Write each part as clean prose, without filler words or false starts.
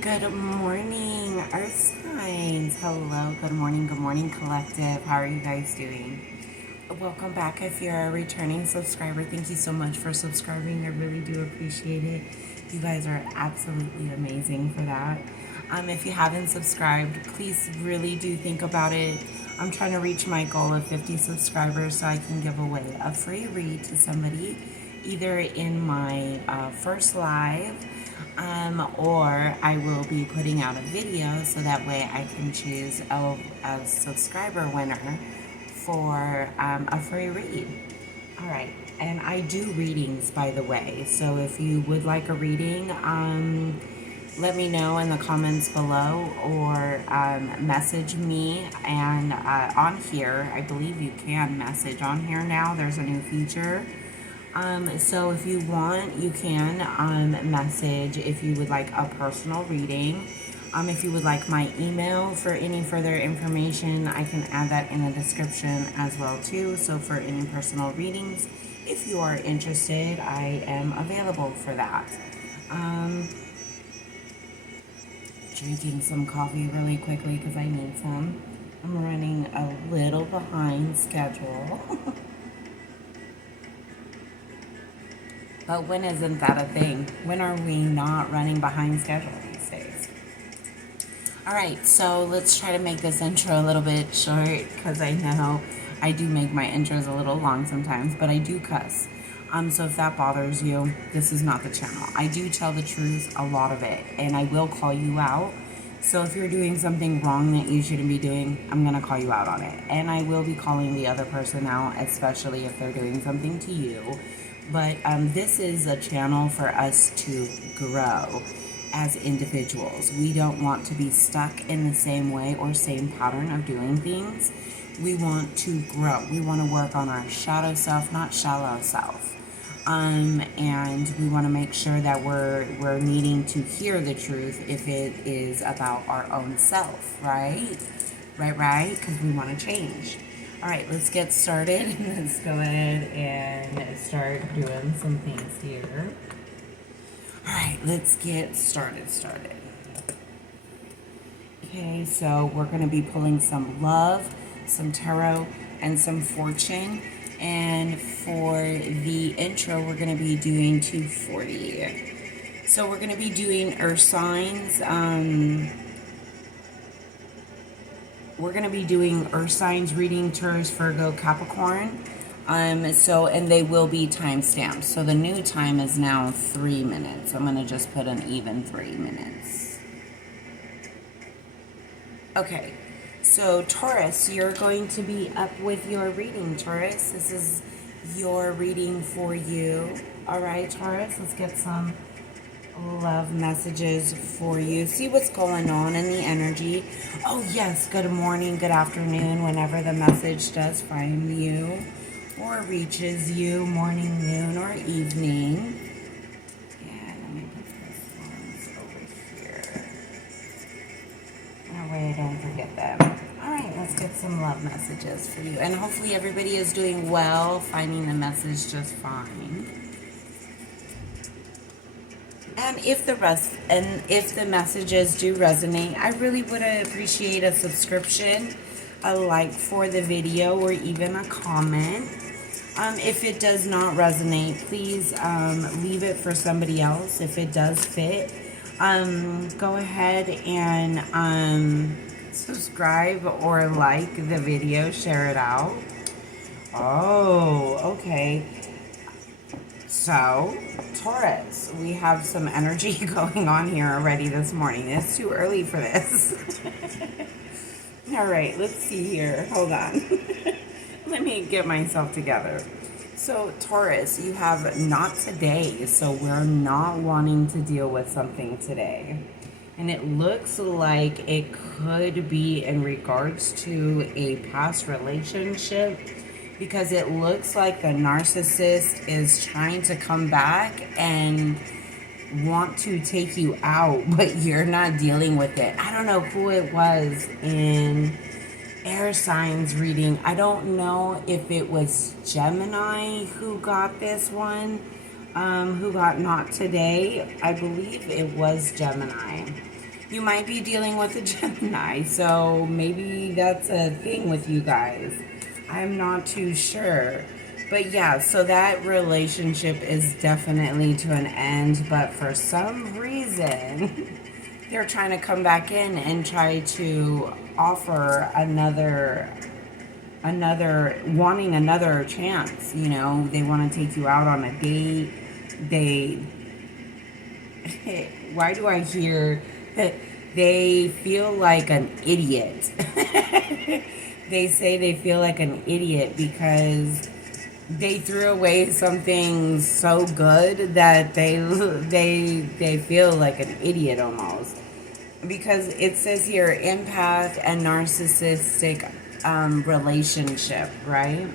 Good morning, Earth Signs. Hello, good morning, collective. How are you guys doing? Welcome back if you're a returning subscriber. Thank you so much for subscribing. I really do appreciate it. You guys are absolutely amazing for that. If you haven't subscribed, please really do think about it. I'm trying to reach my goal of 50 subscribers so I can give away a free read to somebody, either in my first live, or I will be putting out a video so that way I can choose a subscriber winner for a free read. All right, and I do readings, by the way, so if you would like a reading, let me know in the comments below, or message me. And on here, I believe you can message on here now. There's a new feature. So if you want, you can message if you would like a personal reading. If you would like my email for any further information, I can add that in the description as well too. So for any personal readings, if you are interested, I am available for that. Drinking some coffee really quickly because I need some. I'm running a little behind schedule. But when isn't that a thing? When are we not running behind schedule these days? All right, so let's try to make this intro a little bit short because I know I do make my intros a little long sometimes, but I do cuss. So if that bothers you, this is not the channel. I do tell the truth, a lot of it, and I will call you out. So if you're doing something wrong that you shouldn't be doing, I'm going to call you out on it. And I will be calling the other person out, especially if they're doing something to you. But this is a channel for us to grow as individuals. We don't want to be stuck in the same way or same pattern of doing things. We want to grow. We want to work on our shadow self, not shallow self. And we want to make sure that we're needing to hear the truth if it is about our own self, right? Right? Because we want to change. All right, let's get started. Let's go ahead and start doing some things here. All right, let's get started. Okay, so we're going to be pulling some love, some tarot, and some fortune. And for the intro, we're going to be doing 240. So we're going to be doing Earth signs. We're going to be doing Earth signs reading, Taurus, Virgo, Capricorn. And they will be time stamped. So the new time is now 3 minutes. I'm going to just put an even 3 minutes. Okay. So Taurus, you're going to be up with your reading, Taurus. This is your reading for you. All right, Taurus, let's get some love messages for you. See what's going on in the energy. Oh yes, good morning, good afternoon, whenever the message does find you or reaches you, morning, noon, or evening. And let me put this one over here. That way I don't forget them. All right, let's get some love messages for you. And hopefully everybody is doing well, finding the message just fine. And if the messages do resonate, I really would appreciate a subscription, a like for the video, or even a comment. If it does not resonate, please leave it for somebody else. If it does fit, go ahead and subscribe or like the video, share it out. Oh, okay. So, Taurus, we have some energy going on here already this morning. It's too early for this. All right, let's see here. Hold on. Let me get myself together. So, Taurus, you have not today, so we're not wanting to deal with something today. And it looks like it could be in regards to a past relationship, because it looks like the narcissist is trying to come back and want to take you out, but you're not dealing with it. I don't know who it was in air signs reading. I don't know if it was Gemini who got this one, who got not today. I believe it was Gemini. You might be dealing with a Gemini, so maybe that's a thing with you guys. I'm not too sure. But yeah, so that relationship is definitely to an end, but for some reason, they're trying to come back in and try to offer wanting another chance. You know, they want to take you out on a date. They, why do I hear that they feel like an idiot? They say they feel like an idiot because they threw away something so good that they feel like an idiot almost. Because it says here empath and narcissistic relationship, right?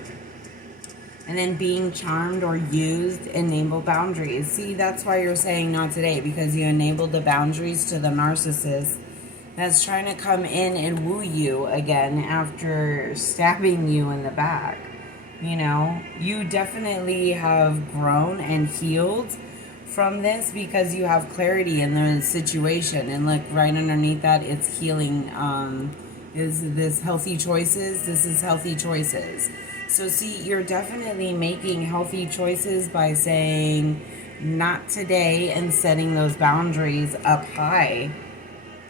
And then being charmed or used, enable boundaries. See, that's why you're saying not today, because you enabled the boundaries to the narcissist that's trying to come in and woo you again after stabbing you in the back. You know, you definitely have grown and healed from this because you have clarity in the situation. And look, right underneath that, it's healing. Is this healthy choices? This is healthy choices. So see, you're definitely making healthy choices by saying not today and setting those boundaries up high.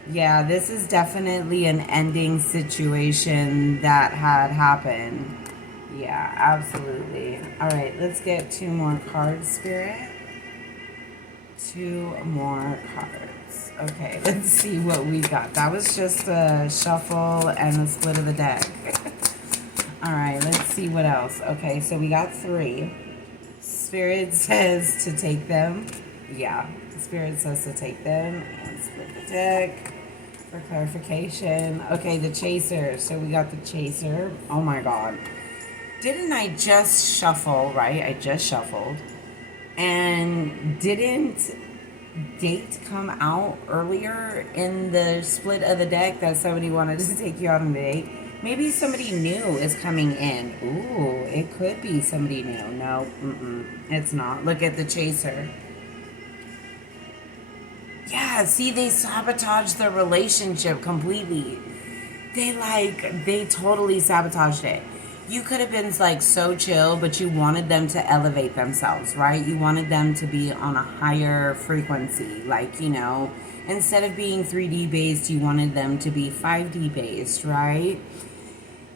Yeah, this is definitely an ending situation that had happened. Yeah, absolutely. All right, let's get 2 more cards, Spirit. 2 more cards. Okay, let's see what we got. That was just a shuffle and a split of the deck. All right, let's see what else. Okay, so we got 3. Spirit says to take them. Yeah, Spirit says to take them. And split the deck for clarification. Okay, the Chaser. So we got the Chaser. Oh my God. Didn't I just shuffle, right? I just shuffled. And didn't date come out earlier in the split of the deck that somebody wanted to take you out on a date? Maybe somebody new is coming in. Ooh, it could be somebody new. No, it's not. Look at the Chaser. Yeah, see, they sabotaged the relationship completely. They totally sabotaged it. You could have been like so chill, but you wanted them to elevate themselves, right? You wanted them to be on a higher frequency. Like, you know, instead of being 3D based, you wanted them to be 5D based, right?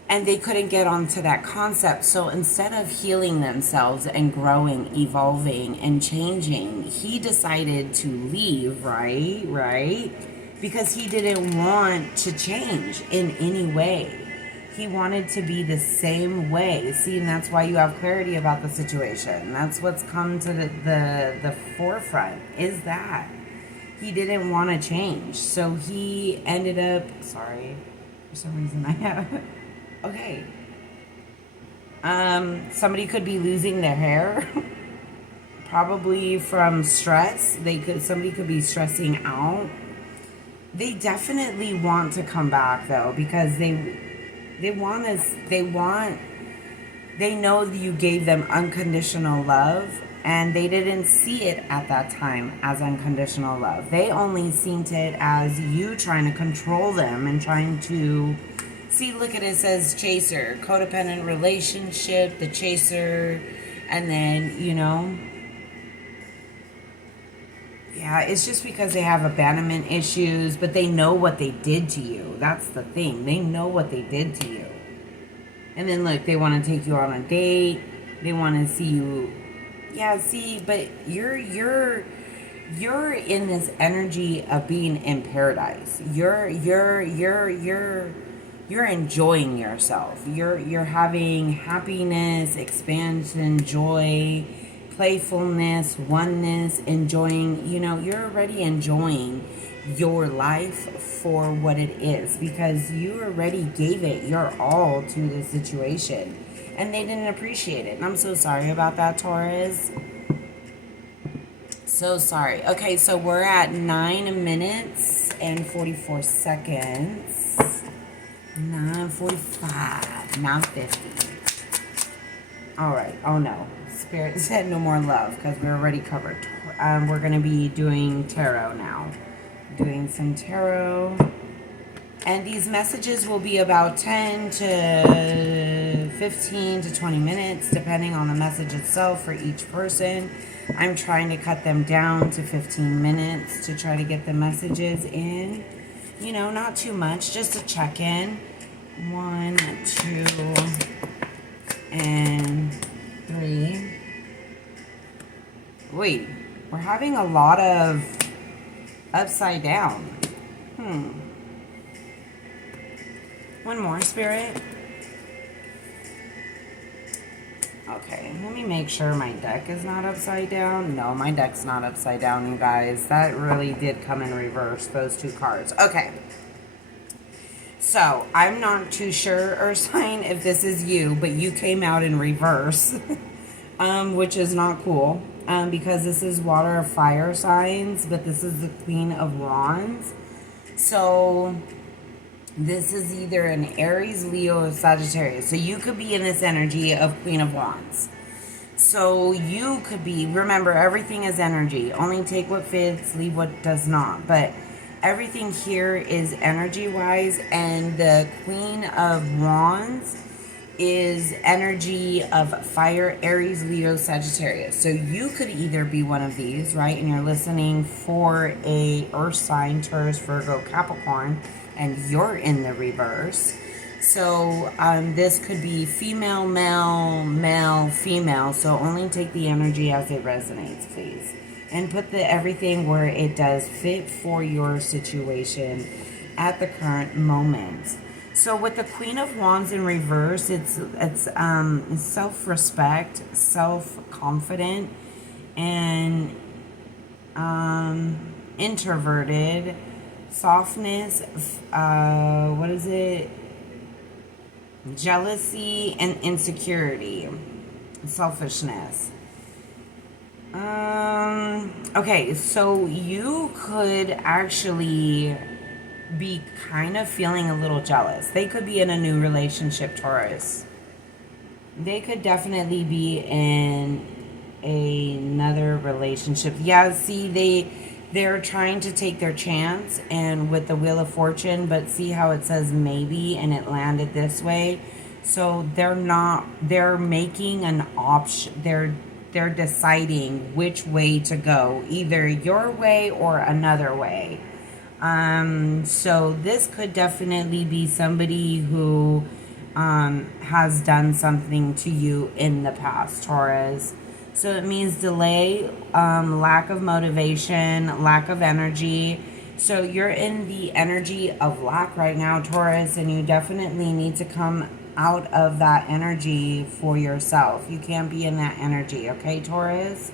And they couldn't get onto that concept. So instead of healing themselves and growing, evolving, and changing, he decided to leave, right? Because he didn't want to change in any way. He wanted to be the same way. See, and that's why you have clarity about the situation. That's what's come to the forefront, is that he didn't want to change. So he ended up, sorry, for some reason I have, okay. Somebody could be losing their hair, probably from stress. Somebody could be stressing out. They definitely want to come back though, because they know that you gave them unconditional love, and they didn't see it at that time as unconditional love. They only seen it as you trying to control them and trying to see. Look at it, says Chaser, codependent relationship, the Chaser, and then, you know, yeah, it's just because they have abandonment issues, but they know what they did to you. That's the thing. They know what they did to you. And then look, they want to take you on a date. They want to see you. Yeah, see, but you're in this energy of being in paradise. You're enjoying yourself. You're having happiness, expansion, joy, playfulness, oneness, enjoying, you know, you're already enjoying your life for what it is, because you already gave it your all to the situation and they didn't appreciate it. And I'm so sorry about that, Taurus. So sorry. Okay, so we're at 9 minutes and 44 seconds. 9:45, 9:50. All right. Oh no. Spirit said no more love because we're already covered. We're going to be doing tarot now. doing some tarot. And these messages will be about 10 to 15 to 20 minutes, depending on the message itself for each person. I'm trying to cut them down to 15 minutes to try to get the messages in. You know, not too much, just a check-in. 1, 2, and 3. Wait, we're having a lot of upside down. One more, Spirit. Okay, let me make sure my deck is not upside down. No, my deck's not upside down, you guys. That really did come in reverse, those two cards. Okay. So, I'm not too sure, Earth sign, if this is you, but you came out in reverse, which is not cool, because this is water or fire signs, but this is the Queen of Wands. So, this is either an Aries, Leo, or Sagittarius. So, you could be in this energy of Queen of Wands. So, you could be, remember, everything is energy. Only take what fits, leave what does not. But everything here is energy-wise, and the Queen of Wands is energy of fire, Aries, Leo, Sagittarius. So you could either be one of these, right? And you're listening for a Earth sign, Taurus, Virgo, Capricorn, and you're in the reverse. So this could be female, male, male, female. So only take the energy as it resonates, please. And put the everything where it does fit for your situation at the current moment. So with the Queen of Wands in reverse, it's self-respect, self-confident, and introverted, softness, what is it? Jealousy and insecurity, selfishness. Okay, so you could actually be kind of feeling a little jealous. They could be in a new relationship, Taurus. They could definitely be in another relationship. Yeah, see, they're trying to take their chance and with the Wheel of Fortune, but see how it says maybe and it landed this way. So they're making an option. They're deciding which way to go, either your way or another way. So this could definitely be somebody who has done something to you in the past, Taurus. So it means delay, lack of motivation, lack of energy. So you're in the energy of lack right now, Taurus, and you definitely need to come out of that energy for yourself. You can't be in that energy, okay, Taurus?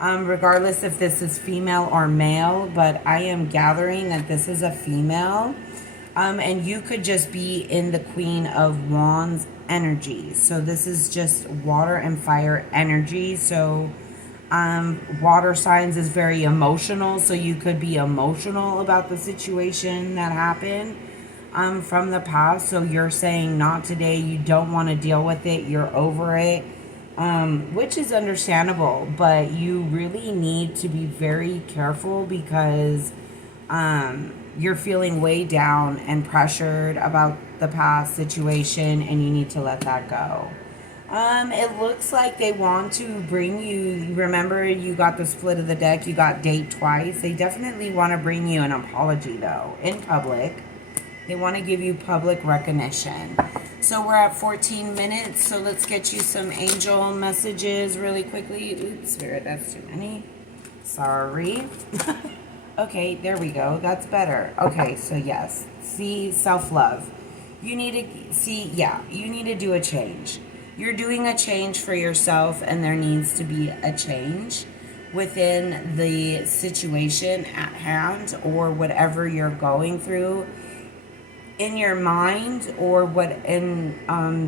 Regardless if this is female or male, but I am gathering that this is a female. And you could just be in the Queen of Wands energy. So this is just water and fire energy. So water signs is very emotional. So you could be emotional about the situation that happened from the past. So you're saying not today. You don't want to deal with it. You're over it. Which is understandable, but you really need to be very careful because you're feeling way down and pressured about the past situation, and you need to let that go. It looks like they want to bring you, remember you got the split of the deck, you got date twice. They definitely want to bring you an apology though, in public. They want to give you public recognition. So we're at 14 minutes, so let's get you some angel messages really quickly. Oops, Spirit, that's too many. Sorry. Okay, there we go. That's better. Okay, so yes. See, self-love. You need to see, yeah, you need to do a change. You're doing a change for yourself, and there needs to be a change within the situation at hand or whatever you're going through in your mind or what in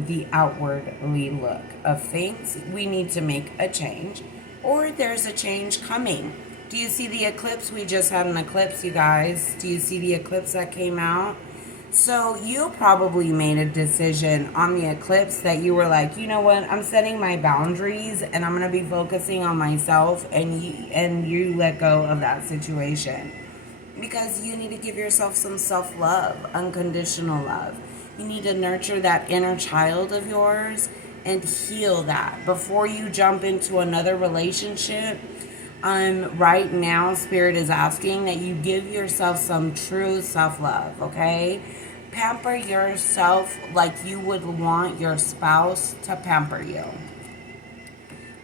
the outwardly look of things. We need to make a change, or there's a change coming. Do you see the eclipse? We just had an eclipse, you guys. Do you see the eclipse that came out? So you probably made a decision on the eclipse that you were like, you know what, I'm setting my boundaries and I'm going to be focusing on myself, and you let go of that situation. because you need to give yourself some self-love, unconditional love. You need to nurture that inner child of yours and heal that before you jump into another relationship. Right now, Spirit is asking that you give yourself some true self-love, okay? Pamper yourself like you would want your spouse to pamper you.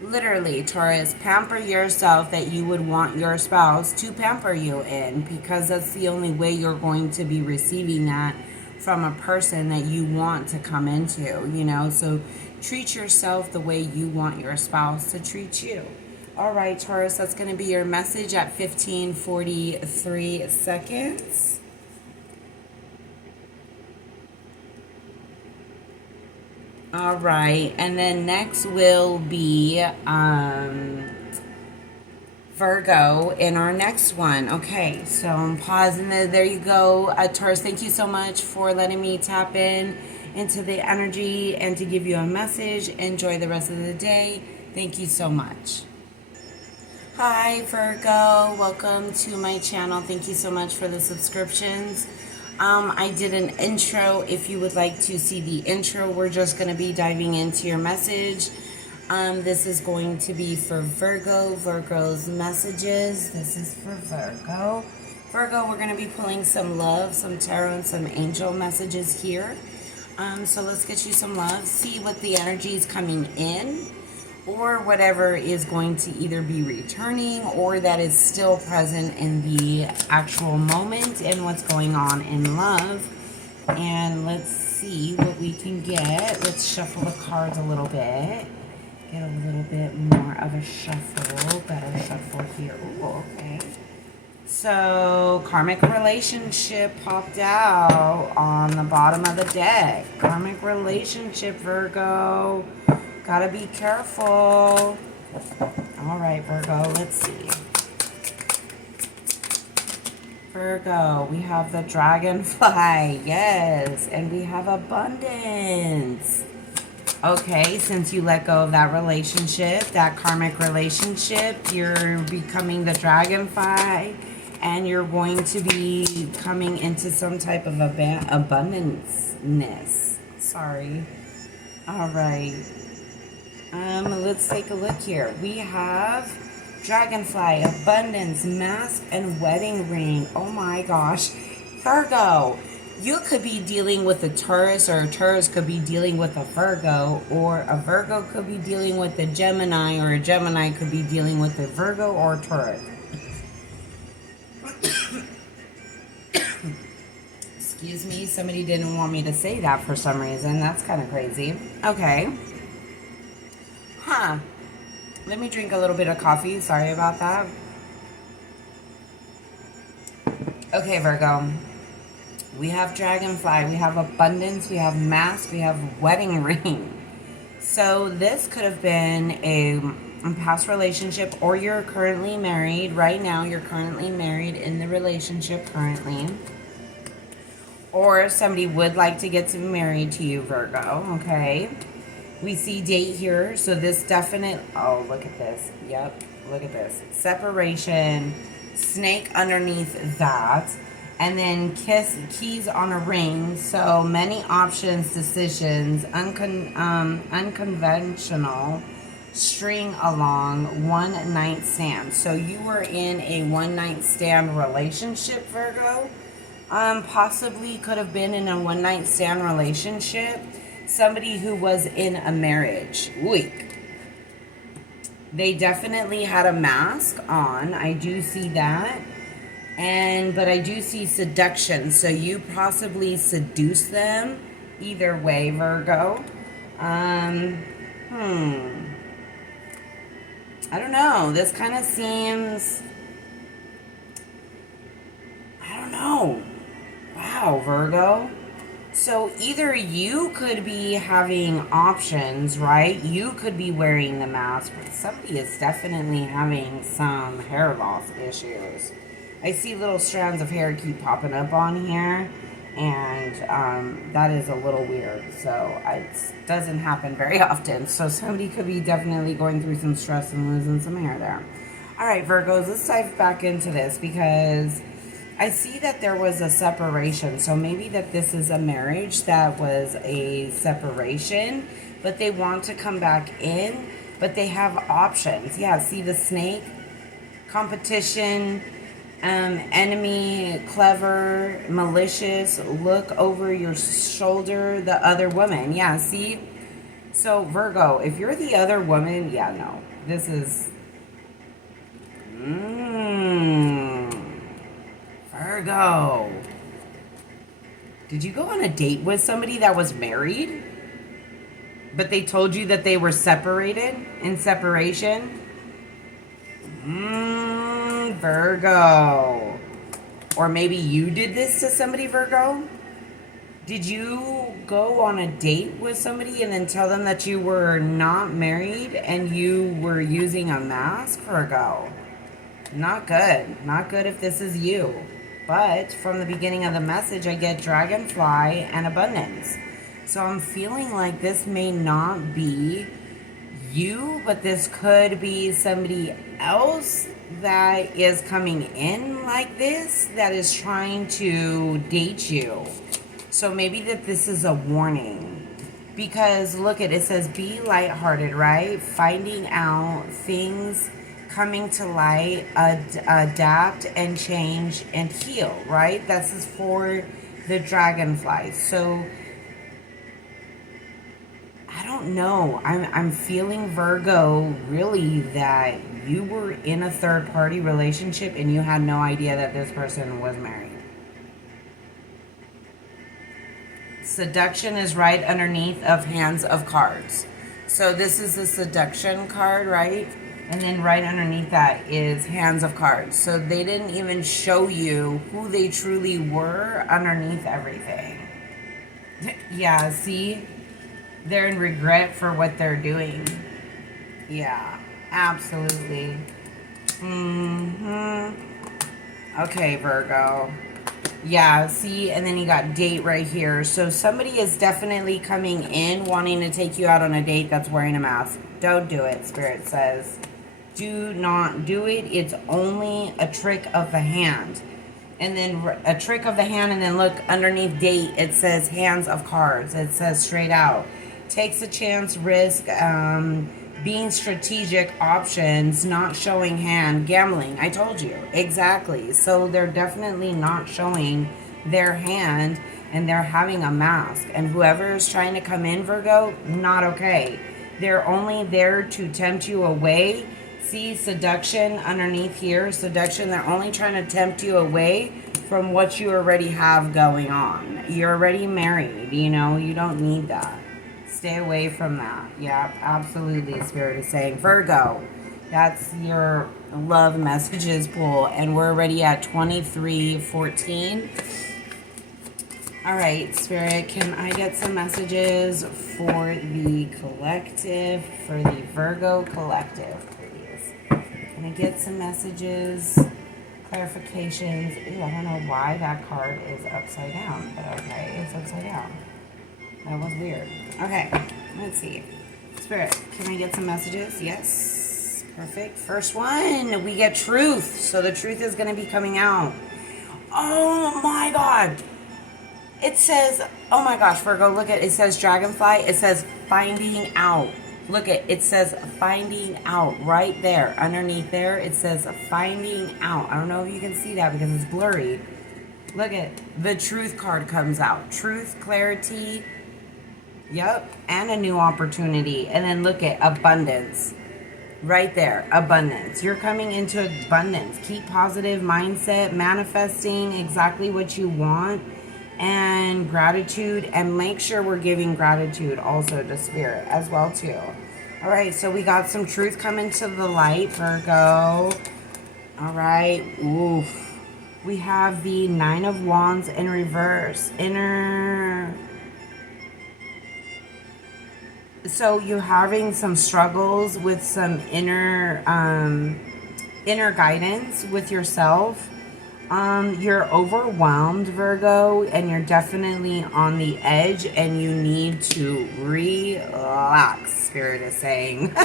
Literally, Taurus, pamper yourself that you would want your spouse to pamper you in, because that's the only way you're going to be receiving that from a person that you want to come into, you know? So treat yourself the way you want your spouse to treat you. All right, Taurus, that's going to be your message at 15:43 seconds. All right, and then next will be Virgo in our next one. Okay, so I'm pausing there you go. Taurus, thank you so much for letting me tap in into the energy and to give you a message. Enjoy the rest of the day. Thank you so much. Hi, Virgo. Welcome to my channel. Thank you so much for the subscriptions. I did an intro. If you would like to see the intro, we're just going to be diving into your message. This is going to be for Virgo, Virgo's messages. This is for Virgo. Virgo, we're going to be pulling some love, some tarot, and some angel messages here. So let's get you some love. See what the energy is coming in, or whatever is going to either be returning or that is still present in the actual moment and what's going on in love. And let's see what we can get. Let's shuffle the cards a little bit. Get a little bit more of a shuffle. Better shuffle here. Ooh, okay. So, karmic relationship popped out on the bottom of the deck. Karmic relationship, Virgo. Gotta be careful. All right, Virgo, let's see. Virgo, we have the dragonfly, yes, and we have abundance. Okay, since you let go of that relationship, that karmic relationship, you're becoming the dragonfly, and you're going to be coming into some type of abundance-ness. Sorry. All right. Let's take a look here. We have dragonfly, abundance, mask, and wedding ring. Oh my gosh. Virgo, you could be dealing with a Taurus, or a Taurus could be dealing with a Virgo, or a Virgo could be dealing with a Gemini, or a Gemini could be dealing with a Virgo or a Taurus. Excuse me, somebody didn't want me to say that for some reason. That's kind of crazy. Okay. Huh. Let me drink a little bit of coffee. Sorry about that. Okay, Virgo. We have dragonfly. We have abundance. We have mask. We have wedding ring. So this could have been a past relationship, or you're currently married. Right now, you're currently married in the relationship currently. Or somebody would like to get married to you, Virgo. Okay. We see date here, so this definite, oh, look at this. Yep, look at this. Separation, snake underneath that, and then keys on a ring. So many options, decisions, unconventional, string along, one night stand. So you were in a one night stand relationship, Virgo. Possibly could have been in a one night stand relationship. Somebody who was in a marriage. Weak. They definitely had a mask on. I do see that. But I do see seduction. So you possibly seduce them. Either way, Virgo. I don't know. This kind of seems, I don't know. Wow, Virgo. So either you could be having options, right? You could be wearing the mask, but somebody is definitely having some hair loss issues. I see little strands of hair keep popping up on here, and that is a little weird. So it doesn't happen very often. So somebody could be definitely going through some stress and losing some hair there. All right, Virgos, let's dive back into this, because I see that there was a separation. So maybe that this is a marriage that was a separation, but they want to come back in, but they have options. Yeah, see the snake? Competition, enemy, clever, malicious, look over your shoulder, the other woman. Yeah, see? So Virgo, if you're the other woman, yeah, no. This is... Virgo. Did you go on a date with somebody that was married? But they told you that they were separated in separation? Virgo. Or maybe you did this to somebody, Virgo? Did you go on a date with somebody and then tell them that you were not married and you were using a mask, Virgo? Not good. Not good if this is you. But from the beginning of the message, I get dragonfly and abundance. So I'm feeling like this may not be you, but this could be somebody else that is coming in like this, that is trying to date you. So maybe that this is a warning. Because look at it, says be lighthearted, right? Finding out things, coming to light, adapt and change and heal, right? This is for the dragonfly. So I don't know. I'm feeling, Virgo, really that you were in a third party relationship and you had no idea that this person was married. Seduction is right underneath of hands of cards. So this is the seduction card, right? And then right underneath that is hands of cards. So they didn't even show you who they truly were underneath everything. Yeah, see? They're in regret for what they're doing. Yeah, absolutely. Okay, Virgo. Yeah, see? And then you got date right here. So somebody is definitely coming in wanting to take you out on a date that's wearing a mask. Don't do it, Spirit says. Do not do it. It's only a trick of the hand. And then a trick of the hand, and then look underneath date, it says hands of cards. It says straight out. Takes a chance, risk, being strategic, options, not showing hand, gambling. I told you. Exactly. So they're definitely not showing their hand, and they're having a mask. And whoever is trying to come in, Virgo, not okay. They're only there to tempt you away. See, seduction underneath here. Seduction, they're only trying to tempt you away from what you already have going on. You're already married, you know. You don't need that. Stay away from that. Yeah, absolutely, Spirit is saying. Virgo, that's your love messages pool. And we're already at 23:14. All right, Spirit, can I get some messages for the collective, for the Virgo collective, please? Can I get some messages, clarifications? Ooh, I don't know why that card is upside down, but okay, it's upside down. That was weird. Okay, let's see. Spirit, can I get some messages? Yes. Perfect. First one, we get truth. So the truth is going to be coming out. Oh my God. It says, oh my gosh, Virgo, look at it. It says dragonfly. It says finding out. Look at it. Says finding out right there. Underneath there, it says finding out. I don't know if you can see that because it's blurry. Look at the truth card comes out. Truth, clarity. Yep. And a new opportunity. And then look at abundance. Right there. Abundance. You're coming into abundance. Keep positive mindset. Manifesting exactly what you want. And gratitude. And make sure we're giving gratitude also to Spirit as well too. All right. So we got some truth coming to the light, Virgo. All right. Oof. We have the Nine of Wands in reverse. So you're having some struggles with some inner guidance with yourself. You're overwhelmed, Virgo, and you're definitely on the edge, and you need to relax, Spirit is saying.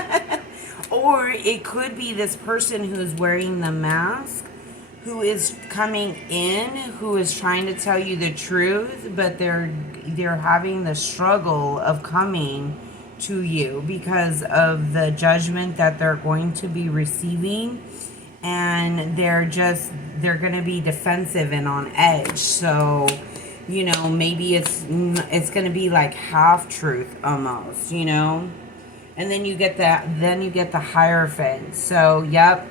Or it could be this person who's wearing the mask who is coming in, who is trying to tell you the truth, but they're having the struggle of coming to you because of the judgment that they're going to be receiving, and they're going to be defensive and on edge. So, you know, maybe it's going to be like half truth almost, you know. And then you get the Hierophant. So, yep.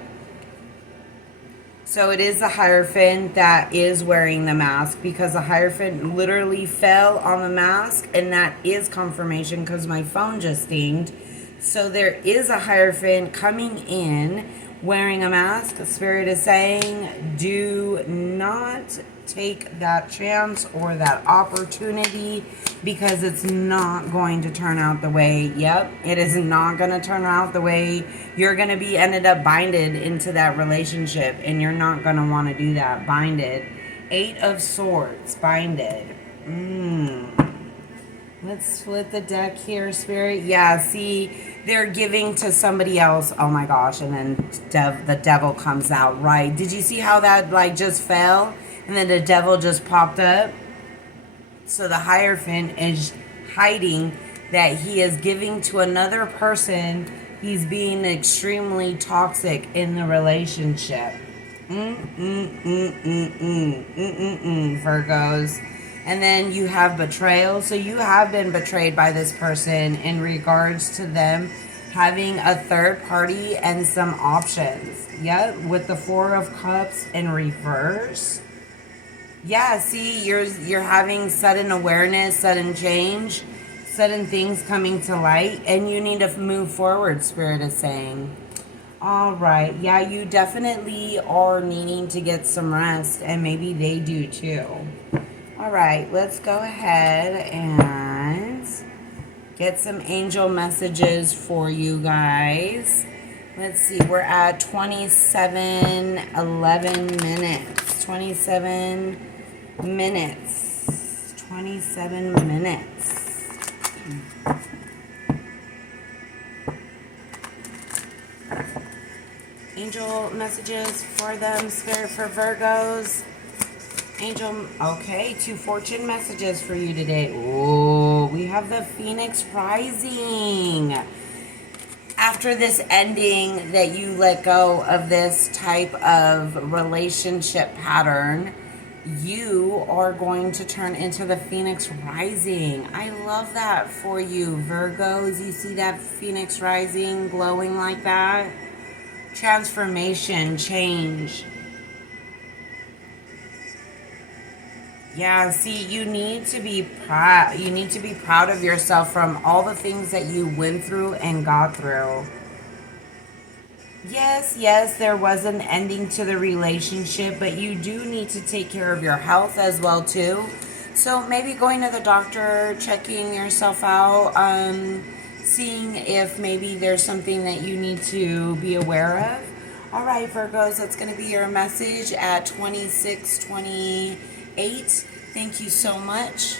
So it is the Hierophant that is wearing the mask, because the Hierophant literally fell on the mask, and that is confirmation because my phone just dinged. So there is a Hierophant coming in wearing a mask. Spirit is saying, do not take that chance or that opportunity, because it's not going to turn out the way, yep, it is not going to turn out the way you're going to be ended up binded into that relationship, and you're not going to want to do that. Binded. 8 of Swords. Binded. Let's flip the deck here, Spirit. Yeah, see, they're giving to somebody else. Oh my gosh, and then the devil comes out, right? Did you see how that like just fell? And then the devil just popped up. So the Hierophant is hiding that he is giving to another person. He's being extremely toxic in the relationship. Virgos. And then you have betrayal. So you have been betrayed by this person in regards to them having a third party and some options. Yep, with the 4 of Cups in reverse. Yeah, see, you're having sudden awareness, sudden change, sudden things coming to light, and you need to move forward, Spirit is saying. All right. Yeah, you definitely are needing to get some rest, and maybe they do too. All right, let's go ahead and get some angel messages for you guys. Let's see, we're at 27:11 minutes. 27 minutes. 27 minutes. Angel messages for them, Spirit, for Virgos. Angel, okay, 2 fortune messages for you today. Oh, we have the Phoenix rising. After this ending that you let go of this type of relationship pattern, you are going to turn into the Phoenix rising. I love that for you, Virgos. You see that Phoenix rising glowing like that? Transformation, change. Yeah, see, you need to be proud. You need to be proud of yourself from all the things that you went through and got through. Yes, there was an ending to the relationship, but you do need to take care of your health as well, too. So maybe going to the doctor, checking yourself out, seeing if maybe there's something that you need to be aware of. All right, Virgos, that's going to be your message at 26:28. Thank you so much.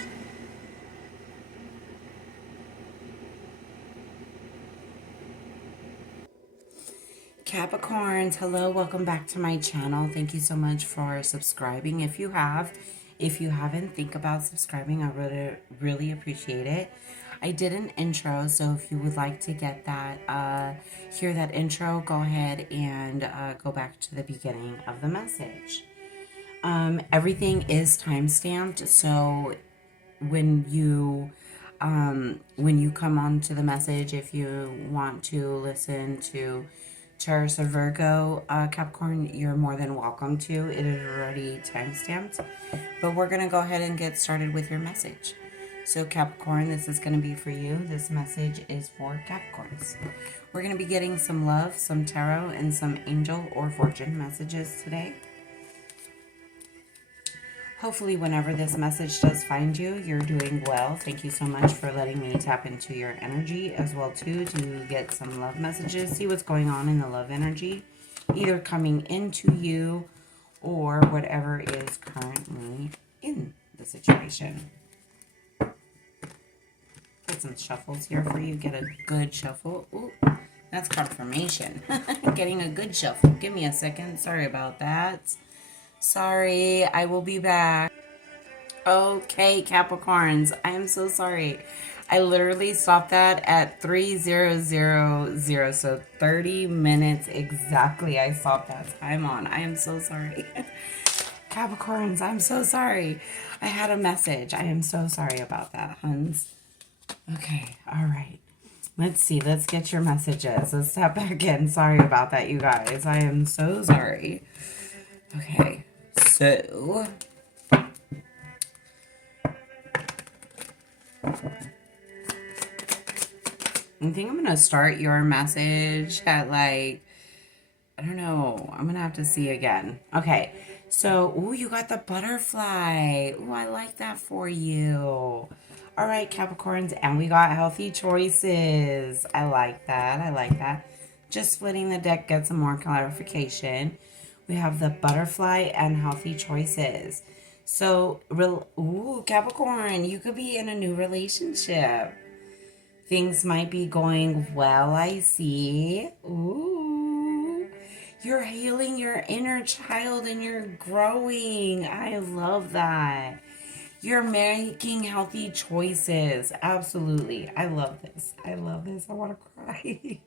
Capricorns, hello, welcome back to my channel. Thank you so much for subscribing. If you haven't, think about subscribing. I really appreciate it. I did an intro, so if you would like to get that, hear that intro, go ahead and go back to the beginning of the message. Everything is time-stamped, so when you come on to the message, if you want to listen to Taurus or Virgo Capricorn, you're more than welcome to. It is already time-stamped, but we're going to go ahead and get started with your message. So Capricorn, this is going to be for you. This message is for Capricorns. We're going to be getting some love, some tarot, and some angel or fortune messages today. Hopefully whenever this message does find you, you're doing well. Thank you so much for letting me tap into your energy as well too, to get some love messages. See what's going on in the love energy, either coming into you or whatever is currently in the situation. Get some shuffles here for you. Get a good shuffle. Ooh, that's confirmation. Getting a good shuffle. Give me a second. Sorry about that. Sorry, I will be back. Okay, Capricorns, I am so sorry. I literally stopped that at 3000, so 30 minutes exactly. I stopped that time on. I am so sorry. Capricorns, I'm so sorry. I had a message. I am so sorry about that, huns. Okay, all right. Let's see. Let's get your messages. Let's tap back in. Sorry about that, you guys. I am so sorry. Okay, so I think I'm going to start your message at like, I don't know. I'm going to have to see again. Okay. So, ooh, you got the butterfly. Ooh, I like that for you. All right, Capricorns. And we got healthy choices. I like that. I like that. Just splitting the deck gets some more clarification. We have the butterfly and healthy choices. So, ooh, Capricorn, you could be in a new relationship. Things might be going well, I see. Ooh. You're healing your inner child and you're growing. I love that. You're making healthy choices. Absolutely. I love this. I love this. I want to cry.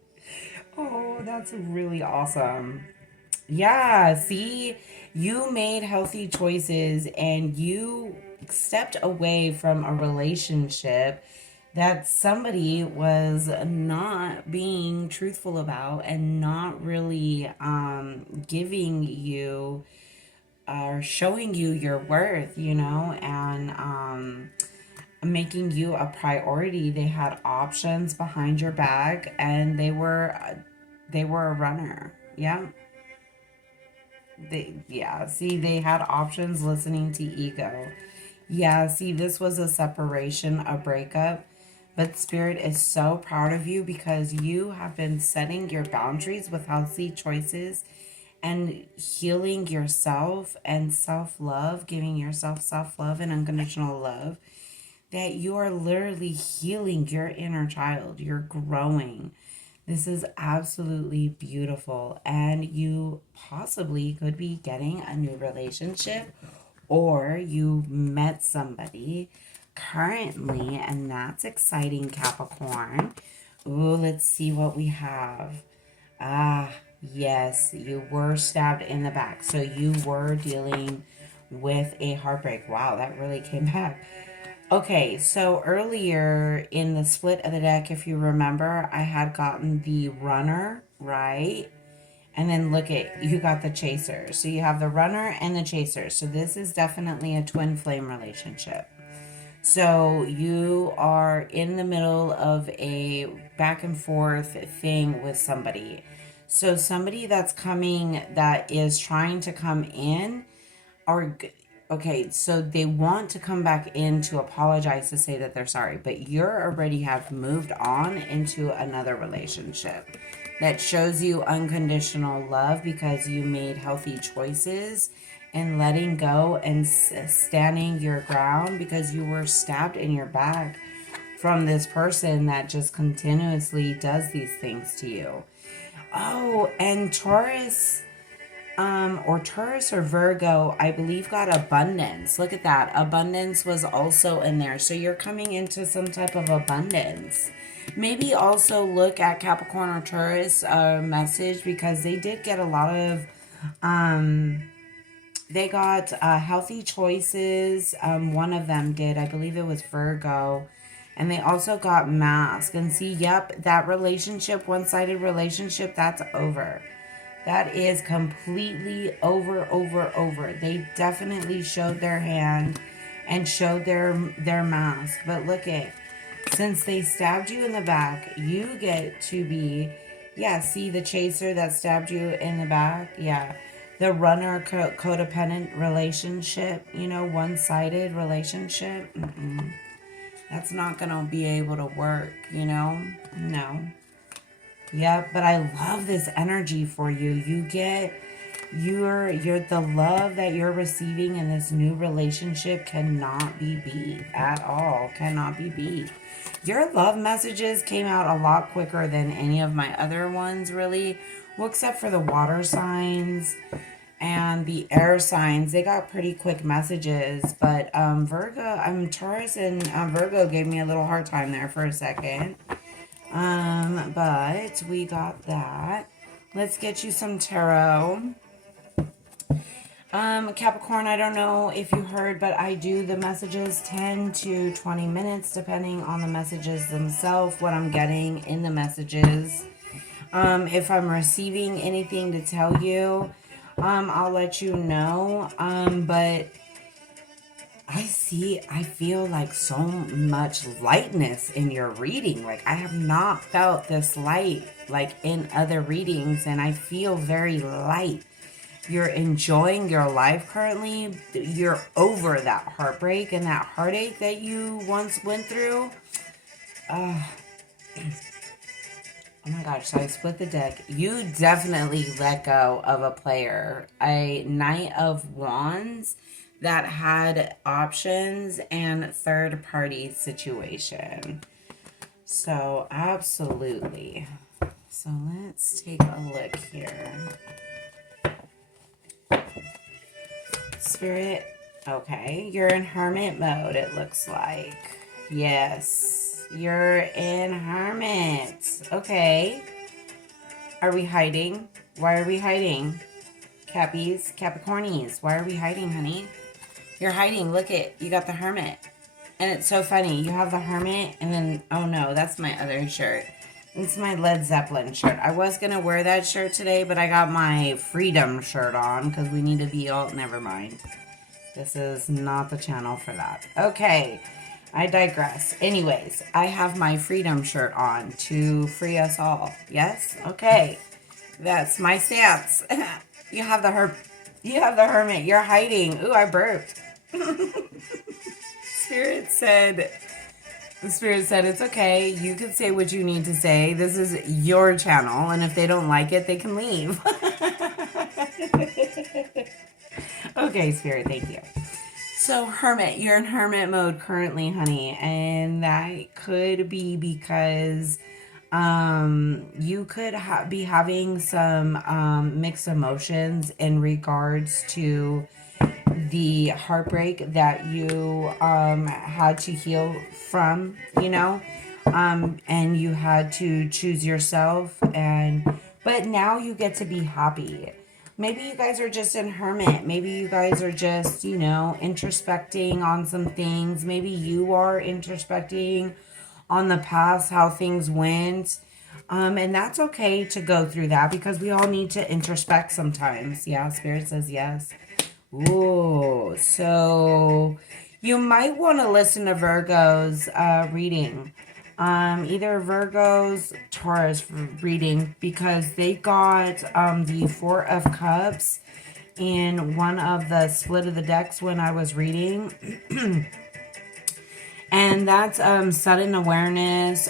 Oh, that's really awesome. Yeah, see, you made healthy choices and you stepped away from a relationship that somebody was not being truthful about and not really giving you or showing you your worth, and making you a priority. They had options behind your back and they were a runner. Yeah. See, they had options listening to ego. Yeah, see, this was a separation, a breakup. But Spirit is so proud of you because you have been setting your boundaries with healthy choices and healing yourself and self-love, giving yourself self-love and unconditional love. That you are literally healing your inner child. You're growing. This is absolutely beautiful. And you possibly could be getting a new relationship or you met somebody currently, and that's exciting, Capricorn. Ooh, let's see what we have. Ah, yes, you were stabbed in the back. So you were dealing with a heartbreak. Wow, that really came back. Okay, so earlier in the split of the deck, if you remember, I had gotten the runner, right? And then look at, you got the chaser. So you have the runner and the chaser. So this is definitely a twin flame relationship. So you are in the middle of a back and forth thing with somebody. So somebody that's coming, that is trying to come in, or okay, so they want to come back in to apologize, to say that they're sorry, but you're already have moved on into another relationship that shows you unconditional love because you made healthy choices and letting go and standing your ground because you were stabbed in your back from this person that just continuously does these things to you. Oh, and Taurus or Virgo, I believe, got abundance. Look at that. Abundance was also in there. So you're coming into some type of abundance. Maybe also look at Capricorn or Taurus message because they did get a lot of, they got healthy choices. One of them did. I believe it was Virgo. And they also got mask. And see, yep, that relationship, one-sided relationship, that's over. That is completely over, over, over. They definitely showed their hand and showed their mask. But look at, since they stabbed you in the back, you get to be, yeah, see the chaser that stabbed you in the back? Yeah. The runner codependent relationship, one-sided relationship. That's not going to be able to work, No. Yep, but I love this energy for you. You're the love that you're receiving in this new relationship cannot be beat at all. Cannot be beat. Your love messages came out a lot quicker than any of my other ones, really. Well, except for the water signs and the air signs, they got pretty quick messages, but Taurus and Virgo gave me a little hard time there for a second. But we got that. Let's get you some tarot. Capricorn, I don't know if you heard, but I do the messages 10 to 20 minutes, depending on the messages themselves, what I'm getting in the messages. If I'm receiving anything to tell you, I'll let you know. But I feel like so much lightness in your reading. Like, I have not felt this light, like, in other readings, and I feel very light. You're enjoying your life currently. You're over that heartbreak and that heartache that you once went through. Oh my gosh, so I split the deck. You definitely let go of a player. A Knight of Wands that had options and third party situation. So absolutely. So let's take a look here. Spirit, okay, you're in hermit mode, it looks like. Yes, you're in hermit. Okay. Are we hiding? Why are we hiding? Cappies, Capricornies, why are we hiding, honey? You're hiding. Look it, you got the hermit. And it's so funny. You have the hermit, and then, oh no, that's my other shirt. It's my Led Zeppelin shirt. I was going to wear that shirt today, but I got my Freedom shirt on because we need to be all... Never mind. This is not the channel for that. Okay, I digress. Anyways, I have my Freedom shirt on to free us all. Yes? Okay. That's my stance. You have the hermit. You're hiding. Ooh, I burped. The Spirit said, it's okay. You can say what you need to say. This is your channel. And if they don't like it, they can leave. Okay, Spirit, thank you. So, Hermit, you're in Hermit mode currently, honey. And that could be because you could be having some mixed emotions in regards to the heartbreak that you had to heal from, and you had to choose yourself, but now you get to be happy. Maybe you guys are just in hermit. Maybe you guys are just, introspecting on some things. Maybe you are introspecting on the past, how things went. And that's okay to go through that because we all need to introspect sometimes. Yeah, Spirit says yes. Ooh, so you might want to listen to Virgo's reading. Either Virgo's Taurus reading because they got the Four of Cups in one of the split of the decks when I was reading. And that's sudden awareness,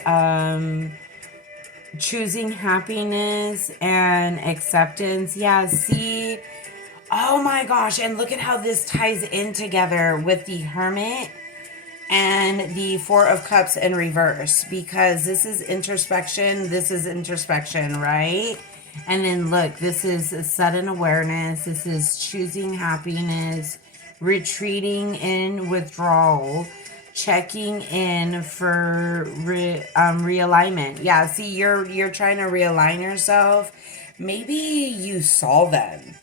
choosing happiness and acceptance. Yeah, see... Oh my gosh, and look at how this ties in together with the Hermit and the Four of Cups in reverse. Because this is introspection, right? And then look, this is sudden awareness, this is choosing happiness, retreating in withdrawal, checking in for realignment. Yeah, see, you're trying to realign yourself. Maybe you saw them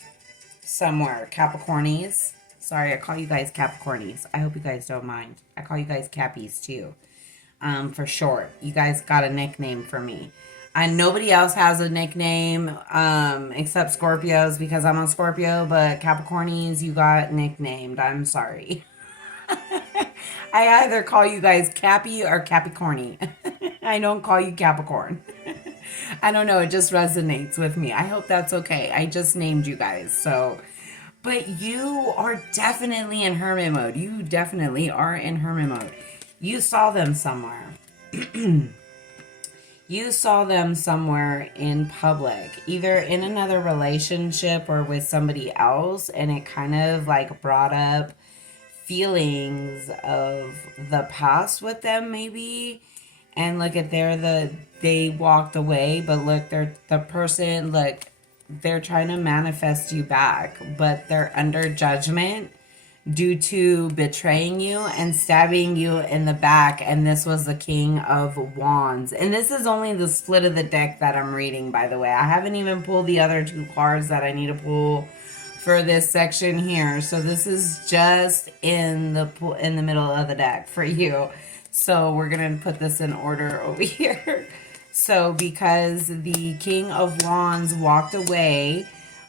somewhere. Capricornies. Sorry, I call you guys Capricornies. I hope you guys don't mind. I call you guys Cappies too. For short. You guys got a nickname for me. And nobody else has a nickname except Scorpios because I'm a Scorpio, but Capricornies, you got nicknamed. I'm sorry. I either call you guys Cappy or Capricorny. I don't call you Capricorn. I don't know, it just resonates with me. I hope that's okay. I just named you guys, so. But you are definitely in hermit mode. You definitely are in hermit mode. You saw them somewhere. You saw them somewhere in public, either in another relationship or with somebody else, and it kind of like brought up feelings of the past with them, maybe. And look at they walked away, but look, they're the person, look, they're trying to manifest you back, but they're under judgment due to betraying you and stabbing you in the back. And this was the King of Wands. And this is only the split of the deck that I'm reading, by the way. I haven't even pulled the other two cards that I need to pull for this section here. So this is just in the middle of the deck for you. So we're going to put this in order over here. So because the King of Wands walked away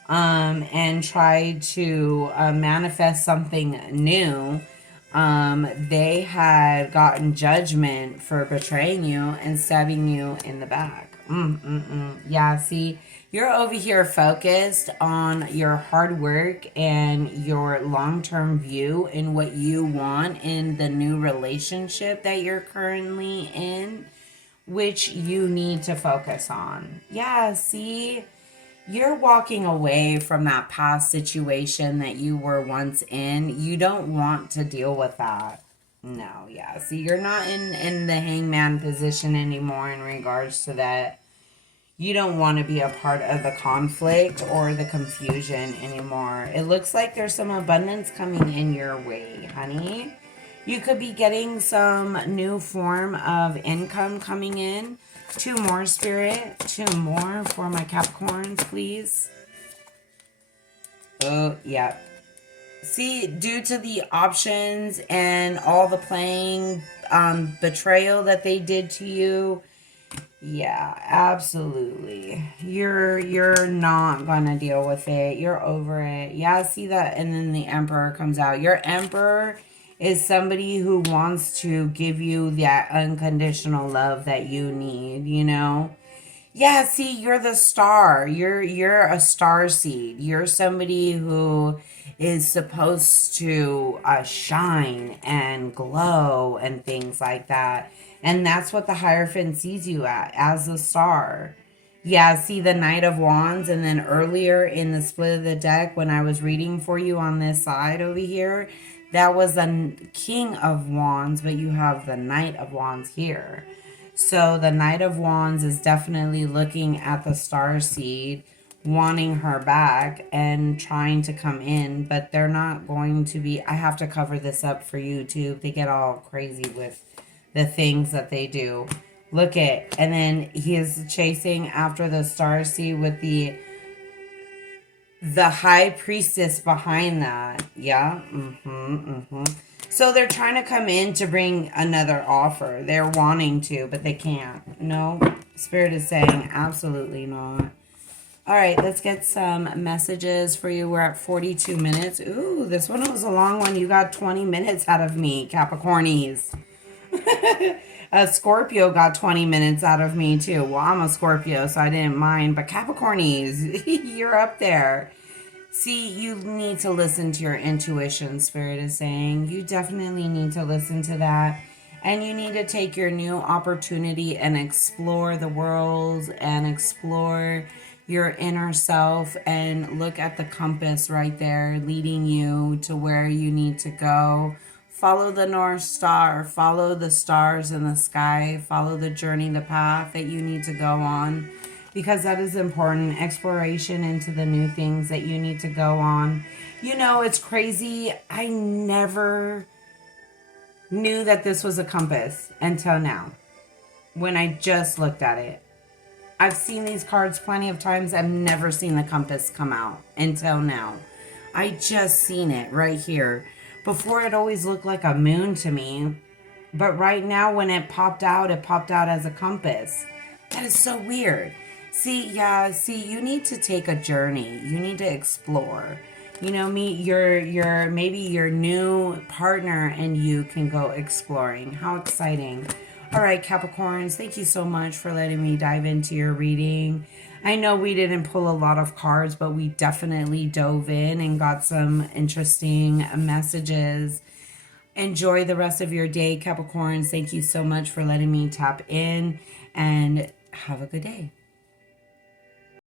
and tried to manifest something new, they had gotten judgment for betraying you and stabbing you in the back. Yeah, see, you're over here focused on your hard work and your long-term view and what you want in the new relationship that you're currently in, which you need to focus on. Yeah, see, you're walking away from that past situation that you were once in. You don't want to deal with that. No, yeah. See, you're not in the hangman position anymore in regards to that. You don't want to be a part of the conflict or the confusion anymore. It looks like there's some abundance coming in your way, honey. You could be getting some new form of income coming in. 2 more, Spirit. 2 more for my Capricorns, please. Oh, yeah. See, due to the options and all the playing betrayal that they did to you, yeah, absolutely. You're not gonna deal with it. You're over it. Yeah, see that? And then the Emperor comes out. Your Emperor is somebody who wants to give you that unconditional love that you need, you know? Yeah, see, you're the star. You're a star seed. You're somebody who is supposed to shine and glow and things like that. And that's what the Hierophant sees you at, as a star. Yeah, see the Knight of Wands, and then earlier in the split of the deck when I was reading for you on this side over here, that was the King of Wands, but you have the Knight of Wands here. So the Knight of Wands is definitely looking at the star seed, wanting her back and trying to come in, but they're not going to be. I have to cover this up for you too. They get all crazy with the things that they do. Look at, and then he is chasing after the star seed with the High Priestess behind that. Yeah. So they're trying to come in to bring another offer. They're wanting to, but they can't. No, Spirit is saying absolutely not. All right, let's get some messages for you. We're at 42 minutes. Ooh, this one was a long one. You got 20 minutes out of me, Capricornies. A Scorpio got 20 minutes out of me too. Well, I'm a Scorpio, so I didn't mind. But Capricornies, you're up there. See, you need to listen to your intuition, Spirit is saying. You definitely need to listen to that. And you need to take your new opportunity and explore the world and explore your inner self and look at the compass right there leading you to where you need to go. Follow the North Star. Follow the stars in the sky. Follow the journey, the path that you need to go on. Because that is important. Exploration into the new things that you need to go on. You know, it's crazy. I never knew that this was a compass until now. When I just looked at it. I've seen these cards plenty of times. I've never seen the compass come out until now. I just seen it right here. Before, it always looked like a moon to me. But right now, when it popped out as a compass. That is so weird. See, you need to take a journey. You need to explore. You know, meet maybe your new partner and you can go exploring. How exciting. All right, Capricorns, thank you so much for letting me dive into your reading. I know we didn't pull a lot of cards, but we definitely dove in and got some interesting messages. Enjoy the rest of your day, Capricorns. Thank you so much for letting me tap in, and have a good day.